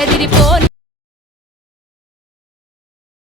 Se é de ripone,